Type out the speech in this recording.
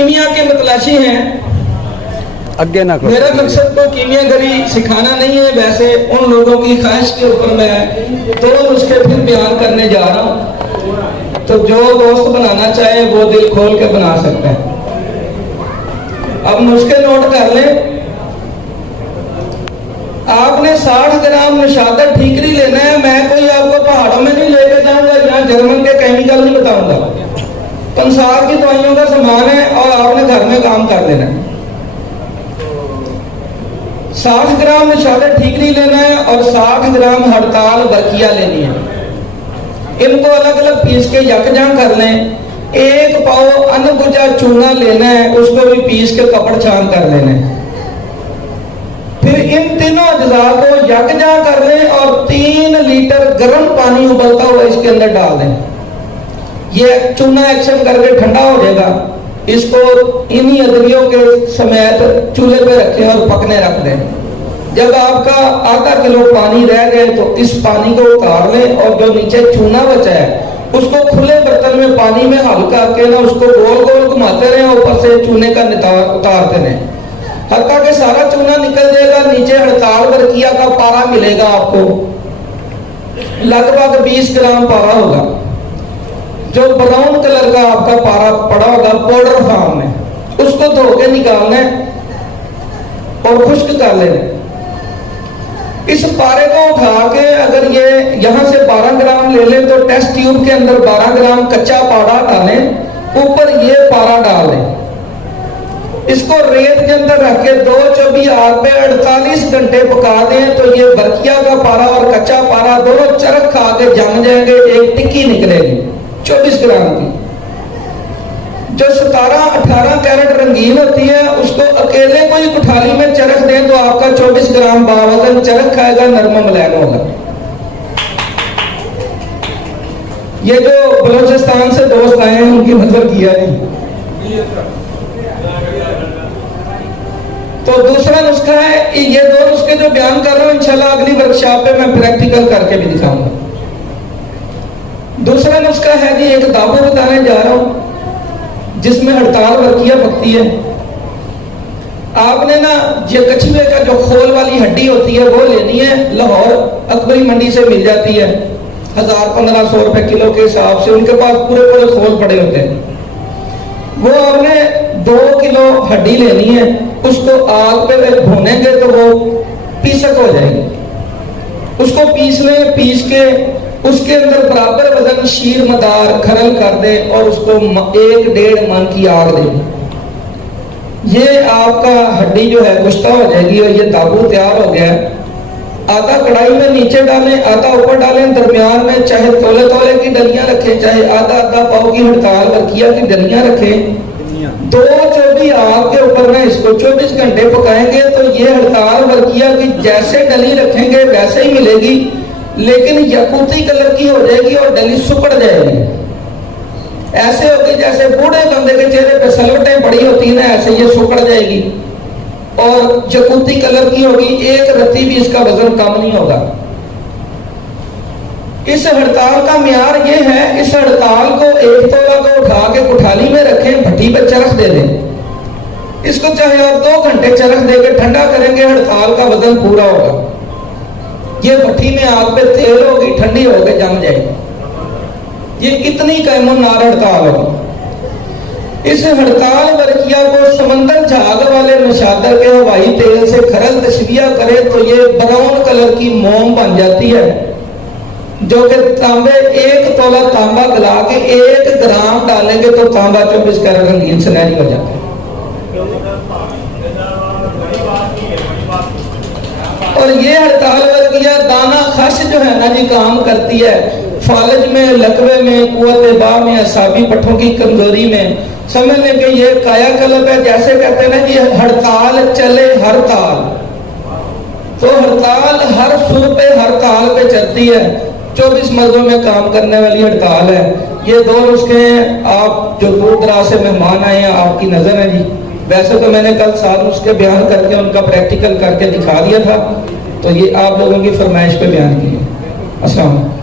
कीमिया के मतलाशी हैं। अगे ना मेरा मकसद तो कीमियागरी सिखाना नहीं है, वैसे उन लोगों की ख्वाहिश के ऊपर मैं दो नुस्खे फिर बयान करने जा रहा हूँ। तो जो दोस्त बनाना चाहे वो दिल खोल के बना सकते हैं। अब नुस्खे नोट कर लें। आपने 60 ग्राम नशादर ठीकरी लेना है। मैं कोई आपको पहाड़ों में नहीं लेके जाऊंगा, यहाँ जर्मन के केमिकल नहीं बताऊंगा। कंसार की दवाइयों का सामान है और आपने घर में काम कर लेना है। 60 ग्राम नशादर ठीकरी लेना है और 60 ग्राम हड़ताल बरकिया लेनी है। इनको अलग अलग पीस के यकजा कर लें। 1 पाव अनबुझा चूना लेना है, उसको भी पीस के कपड़ छान कर लेना है। फिर इन तीनों अज्जा को यकजा कर लें और 3 लीटर गर्म पानी उबलता हुआ इसके अंदर डाल दें। ये चूना एक्शन करके ठंडा हो जाएगा। इसको इन्हीं अदवियों के समेत चूल्हे पे रखें और पकने रख दें। जब आपका आधा किलो पानी रह गए तो इस पानी को उतार लें और जो नीचे चूना बचा है उसको खुले बर्तन में पानी में हल्का के ना उसको गोल गोल घुमाते रहें, ऊपर से चूने का नितार उतारते रहें। हल्का के सारा चूना निकल जाएगा। नीचे हड़ताल बरकिया का पारा मिलेगा आपको, लगभग 20 ग्राम पारा होगा। जो ब्राउन कलर का आपका पारा पड़ा होगा पाउडर फॉर्म में, उसको धो के निकालना है और खुश्क कर लेना। इस पारे को उठा के अगर ये यहां से 12 ग्राम ले लें तो टेस्ट ट्यूब के अंदर 12 ग्राम कच्चा पारा डालें, ऊपर ये पारा डाल दें। इसको रेत के अंदर रख के 224 आग पे 48 घंटे पका दें तो ये बरकिया का पारा और कच्चा पारा दोनों चरख खा के जम जाएंगे। एक टिक्की निकलेगी 24 ग्राम की। जो 17-18 कैरेट रंगीन होती है उसको अकेले कोई कुठाली में चरख दें तो आपका 24 ग्राम बावजन चरख खाएगा, नरम मलैन होगा। ये जो बलूचिस्तान से दोस्त आए हैं उनकी मतलब किया नहीं। तो दूसरा नुस्खा है, ये 2 नुस्खे जो बयान कर रहा हूं इंशाल्लाह अगली वर्कशॉप पे मैं प्रैक्टिकल करके भी दिखाऊंगा। दूसरा नुस्खा है जी, एक दाबू बताने जा रहा हूं जिसमें हड़ताल बरकिया पकती है। आपने ना ये कछुए का जो खोल वाली हड्डी होती है वो लेनी है। लाहौर अकबरी मंडी से मिल जाती है 1000-1500 रुपए किलो के हिसाब से। उनके पास पूरे पूरे खोल पड़े होते हैं। वो आपने 2 किलो हड्डी लेनी है। उसको आग पे भूनेंगे तो वो पीसक हो जाएगी। उसको पीस लें। पीस के उसके अंदर बराबर वजन शीर मदार खरल कर दे और उसको 1-1.5 मन की आग दे। ये आपका हड्डी जो है कुश्ता हो जाएगी और ये दाबू तैयार हो गया। आधा कढ़ाई में नीचे डालें, आधा ऊपर डालें। दरमियान में चाहे तोले तोले की डलियां रखें, चाहे आधा पाव की हड़ताल बरकिया की डलियां रखें। 224 आग के ऊपर में इसको 24 घंटे पकाएंगे तो ये हड़ताल बरकिया की जैसे डली रखेंगे वैसे ही मिलेगी, लेकिन यकूती कलर की हो जाएगी और डली सुकड़ जाएगी। ऐसे होगी जैसे बूढ़े बंदे के चेहरे पे सलवटें पड़ी होती है ना, ऐसे ये सुकड़ जाएगी और यकूती कलर की होगी। एक रत्ती भी इसका वजन कम नहीं होगा। इस हड़ताल का म्यार ये है, इस हड़ताल को 1 तोला को उठा के कुठाली में रखें, भट्टी पे चरख दे दें। इसको चाहे आप 2 घंटे चरख देकर ठंडा करेंगे, हड़ताल का वजन पूरा होगा। ये भट्टी में आग पे तेल होगी, ठंडी होकर जम जाएगी। ये कितनी कैमुनार हड़ताल होगी। इस हड़ताल बरकिया को समंदर झाग वाले नशादर के हवाई तेल से खरल तशबिया करे तो ये ब्राउन कलर की मोम बन जाती है, जो कि तांबे 1 तोला तांबा गला के 1 ग्राम डालेंगे तो तांबा 24 कैरेट रंगीन सुनहरी हो जाता है। और ये हड़ताल बरकिया दाना खश जो है ना जी काम करती है फालज में, लकवे में, कुव्वत बा में, असाबी पट्ठों की कमजोरी में। समझ लें कि ये कायाकल्प है। जैसे कहते हैं ना जी हड़ताल चले हर ताल, तो हड़ताल हर सुर पे हर ताल पे चलती है। 24 मर्दों में काम करने वाली हड़ताल है। ये 2 नुस्खे हैं। आप जो दूर दराज से मेहमान आए हैं आपकी नजर है जी। वैसे तो मैंने कल 7 नुस्खे बयान करके उनका प्रैक्टिकल करके दिखा दिया था, तो ये आप लोगों की फरमाइश पे बयान किए। अस्सलाम वालेकुम।